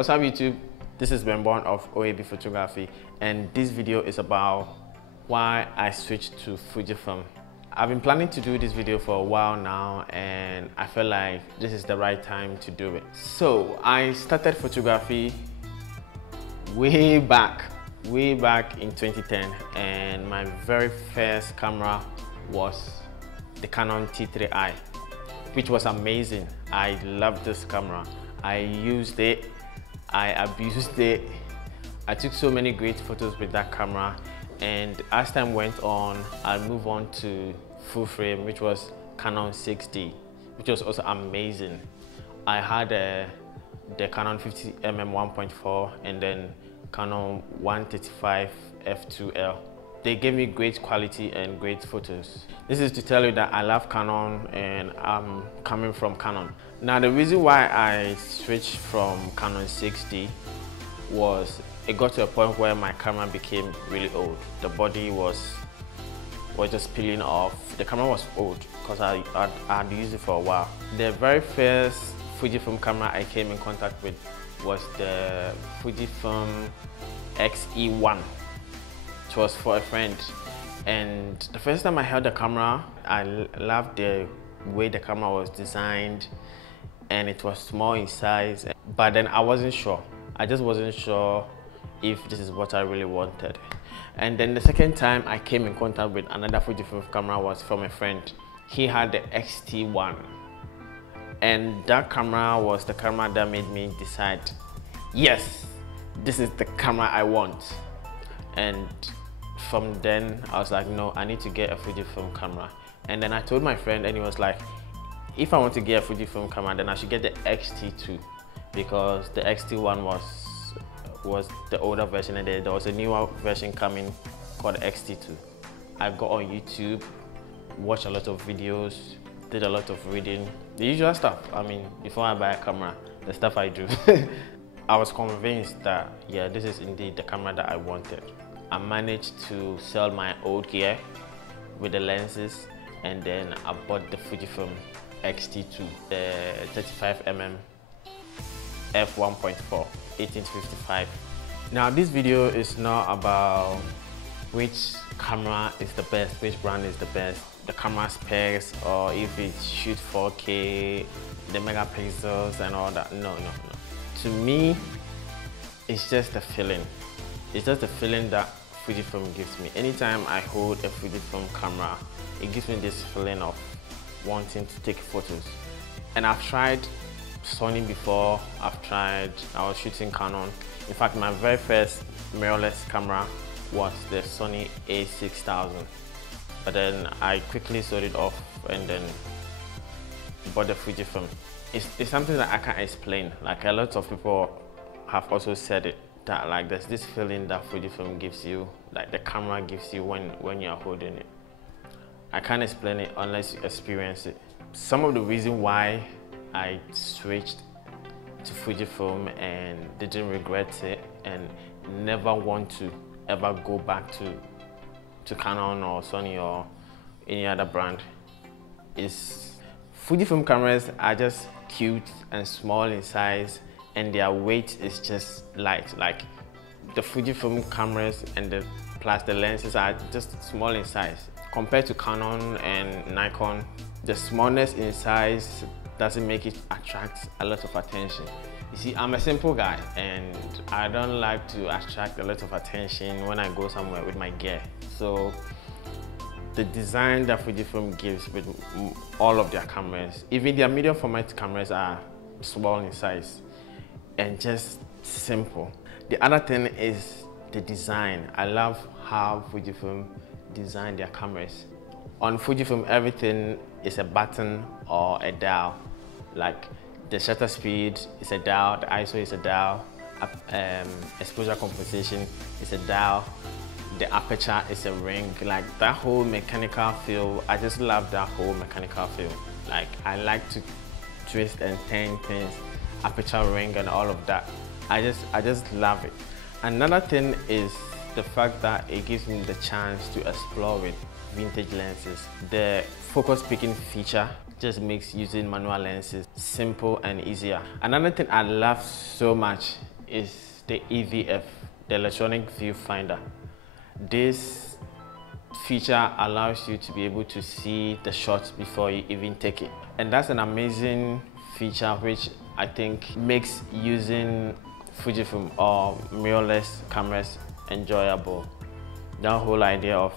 What's up YouTube? This is Ben Born of OAB Photography, and this video is about why I switched to Fujifilm. I've been planning to do this video for a while now, and I feel like this is the right time to do it. So I started photography way back in 2010, and my very first camera was the Canon T3i, which was amazing. I loved this camera. I used it, I abused it. I took so many great photos with that camera, and as time went on, I moved on to full frame, which was Canon 6D, which was also amazing. I had the Canon 50mm 1.4 and then Canon 135 f2L. They gave me great quality and great photos. This is to tell you that I love Canon and I'm coming from Canon. Now the reason why I switched from Canon 6D was it got to a point where my camera became really old. The body was just peeling off. The camera was old because I had used it for a while. The very first Fujifilm camera I came in contact with was the Fujifilm XE1. It was for a friend, and the first time I held the camera, I loved the way the camera was designed, and it was small in size, but then I wasn't sure. I just wasn't sure if this is what I really wanted. And then the second time I came in contact with another Fujifilm camera was from a friend. He had the XT1, and that camera was the camera that made me decide, yes, this is the camera I want. And from then I was like, no, I need to get a Fujifilm camera. And then I told my friend, and he was like, if I want to get a Fujifilm camera, then I should get the XT2, because the XT1 was the older version, and there was a newer version coming called the XT2. I got on YouTube, watched a lot of videos, did a lot of reading, the usual stuff. I mean, before I buy a camera, the stuff I do. I was convinced that, yeah, this is indeed the camera that I wanted. I managed to sell my old gear with the lenses, and then I bought the Fujifilm X-T2, the 35mm f1.4, 18-55. Now this video is not about which camera is the best, which brand is the best, the camera specs, or if it shoots 4K, the megapixels and all that. No. To me, it's just the feeling. It's just the feeling that Fujifilm gives me. Anytime I hold a Fujifilm camera, it gives me this feeling of wanting to take photos. And I've tried Sony before, I was shooting Canon. In fact, my very first mirrorless camera was the Sony a6000. But then I quickly sold it off and then bought the Fujifilm. It's something that I can't explain. Like, a lot of people have also said it, that like there's this feeling that Fujifilm gives you, like the camera gives you when you're holding it. I can't explain it unless you experience it. Some of the reason why I switched to Fujifilm and didn't regret it and never want to ever go back to Canon or Sony or any other brand is Fujifilm cameras are just cute and small in size, and their weight is just light. Like the Fujifilm cameras and plus the lenses are just small in size. Compared to Canon and Nikon, the smallness in size doesn't make it attract a lot of attention. You see, I'm a simple guy and I don't like to attract a lot of attention when I go somewhere with my gear. So the design that Fujifilm gives with all of their cameras, even their medium format cameras, are small in size and just simple. The other thing is the design. I love how Fujifilm design their cameras. On Fujifilm, everything is a button or a dial. Like the shutter speed is a dial, the ISO is a dial, exposure compensation is a dial, the aperture is a ring. Like that whole mechanical feel, I just love that whole mechanical feel. Like I like to twist and turn things, aperture ring and all of that. I just love it. Another thing is the fact that it gives me the chance to explore with vintage lenses. The focus picking feature just makes using manual lenses simple and easier. Another thing I love so much is the EVF, the electronic viewfinder. This feature allows you to be able to see the shot before you even take it. And that's an amazing feature which I think makes using Fujifilm or mirrorless cameras enjoyable. That whole idea of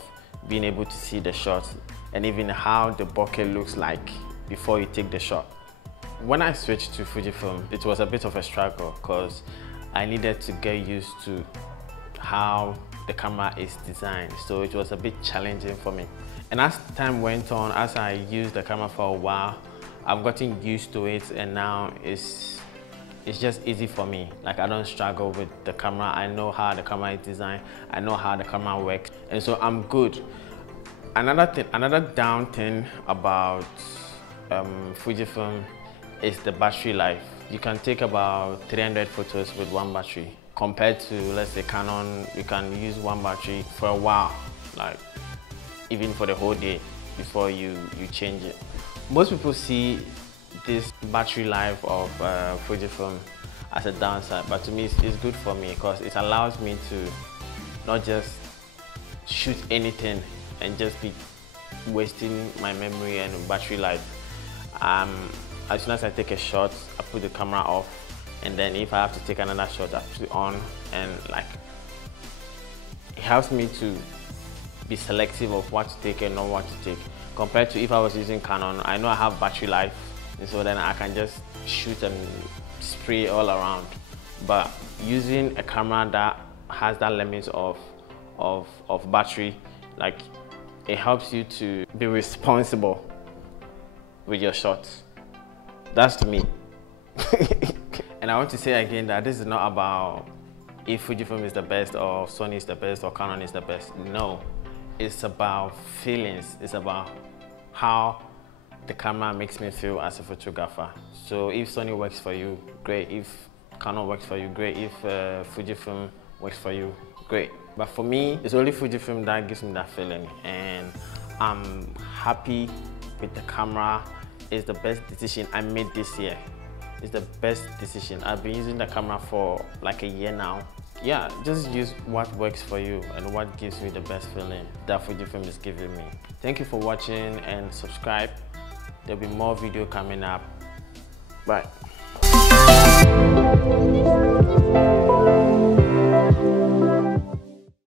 being able to see the shot and even how the bokeh looks like before you take the shot. When I switched to Fujifilm, it was a bit of a struggle because I needed to get used to how the camera is designed, so it was a bit challenging for me. And as time went on, as I used the camera for a while, I've gotten used to it, and now it's just easy for me. Like, I don't struggle with the camera. I know how the camera is designed. I know how the camera works, and so I'm good. Another down thing about Fujifilm is the battery life. You can take about 300 photos with one battery. Compared to, let's say, Canon, you can use one battery for a while, like even for the whole day before you change it. Most people see this battery life of Fujifilm as a downside, but to me it's good for me because it allows me to not just shoot anything and just be wasting my memory and battery life. As soon as I take a shot, I put the camera off, and then if I have to take another shot, I put it on, and like, it helps me to be selective of what to take and not what to take. Compared to if I was using Canon, I know I have battery life, and so then I can just shoot and spray all around. But using a camera that has that limit of battery, like, it helps you to be responsible with your shots. That's to me. And I want to say again that this is not about if Fujifilm is the best or Sony is the best or Canon is the best. No, it's about feelings. It's about how the camera makes me feel as a photographer. So if Sony works for you, great. If Canon works for you, great. If Fujifilm works for you, great. But for me, it's only Fujifilm that gives me that feeling, and I'm happy with the camera. It's the best decision I made this year. It's the best decision. I've been using the camera for like a year now. Yeah, just use what works for you and what gives you the best feeling that Fujifilm is giving me. Thank you for watching, and subscribe. There'll be more video coming up. Bye.